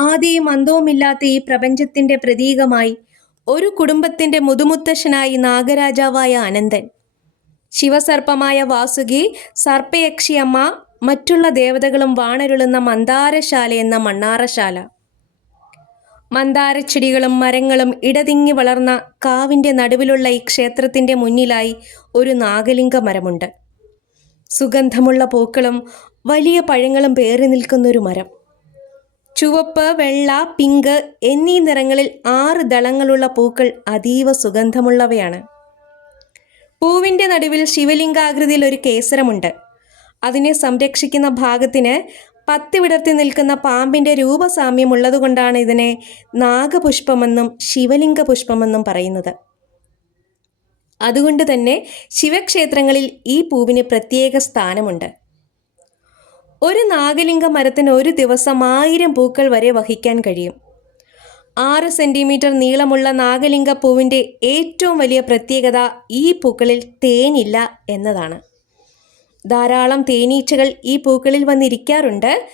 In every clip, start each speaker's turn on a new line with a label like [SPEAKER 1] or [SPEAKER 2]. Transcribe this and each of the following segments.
[SPEAKER 1] ആദിയും അന്തവുമില്ലാത്ത ഈ പ്രപഞ്ചത്തിന്റെ പ്രതീകമായി ഒരു കുടുംബത്തിന്റെ മുതുമുത്തശ്ശനായി നാഗരാജാവായ അനന്തൻ. ശിവസർപ്പമായ വാസുകി സർപ്പയക്ഷിയമ്മ മറ്റുള്ള ദേവതകളും വാണരുളുന്ന മന്ദാരശാല എന്ന മണ്ണാറശാല. മന്ദാരച്ചെടികളും മരങ്ങളും ഇടതിങ്ങി വളർന്ന കാവിന്റെ നടുവിലുള്ള ഈ ക്ഷേത്രത്തിന്റെ മുന്നിലായി ഒരു നാഗലിംഗ മരമുണ്ട് സുഗന്ധമുള്ള പൂക്കളും വലിയ പഴങ്ങളും പേറി നിൽക്കുന്നൊരു മരം. ചുവപ്പ് വെള്ള പിങ്ക് എന്നീ നിറങ്ങളിൽ ആറ് ദളങ്ങളുള്ള പൂക്കൾ അതീവ സുഗന്ധമുള്ളവയാണ്. പൂവിന്റെ നടുവിൽ ശിവലിംഗാകൃതിയിൽ ഒരു കേസരമുണ്ട്. അതിനെ സംരക്ഷിക്കുന്ന ഭാഗത്തിന് പത്തി വിടർത്തി നിൽക്കുന്ന പാമ്പിന്റെ രൂപസാമ്യമുള്ളതുകൊണ്ടാണ് ഇതിനെ നാഗപുഷ്പമെന്നും ശിവലിംഗ പുഷ്പമെന്നും പറയുന്നത്. അതുകൊണ്ട് തന്നെ ശിവക്ഷേത്രങ്ങളിൽ ഈ പൂവിന് പ്രത്യേക സ്ഥാനമുണ്ട്. ഒരു നാഗലിംഗ മരത്തിന് ഒരു ദിവസം ആയിരം പൂക്കൾ വരെ വഹിക്കാൻ കഴിയും. ആറ് സെന്റിമീറ്റർ നീളമുള്ള നാഗലിംഗ പൂവിന്റെ ഏറ്റവും വലിയ പ്രത്യേകത ഈ പൂക്കളിൽ തേനില്ല എന്നതാണ്. ധാരാളം തേനീച്ചകൾ ഈ പൂക്കളിൽ വന്നിരിക്കാറുണ്ട്.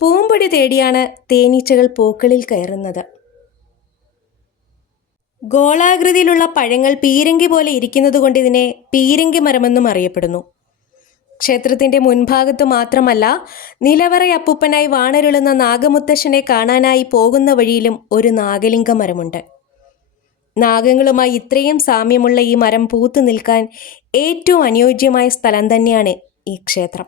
[SPEAKER 1] പൂമ്പൊടി തേടിയാണ് തേനീച്ചകൾ പൂക്കളിൽ കയറുന്നത്. ഗോളാകൃതിയിലുള്ള പഴങ്ങൾ പീരങ്കി പോലെ ഇരിക്കുന്നത് കൊണ്ട് ഇതിനെ പീരങ്കി മരമെന്നും അറിയപ്പെടുന്നു. ക്ഷേത്രത്തിന്റെ മുൻഭാഗത്ത് മാത്രമല്ല നിലവറ അപ്പൂപ്പനായി വാണരുളുന്ന നാഗമുത്തശ്ശനെ കാണാനായി പോകുന്ന വഴിയിലും ഒരു നാഗലിംഗ മരമുണ്ട് നാഗങ്ങളുമായി ഇത്രയും സാമ്യമുള്ള ഈ മരം പൂത്തു നിൽക്കാൻ ഏറ്റവും അനുയോജ്യമായ സ്ഥലം തന്നെയാണ് ഈ ക്ഷേത്രം.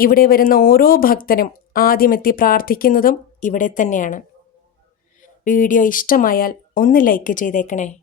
[SPEAKER 1] ഇവിടെ വരുന്ന ഓരോ ഭക്തരും ആദ്യമെത്തി പ്രാർത്ഥിക്കുന്നതും ഇവിടെ തന്നെയാണ്. വീഡിയോ ഇഷ്ടമായാൽ ഒന്ന് ലൈക്ക് ചെയ്തേക്കണേ.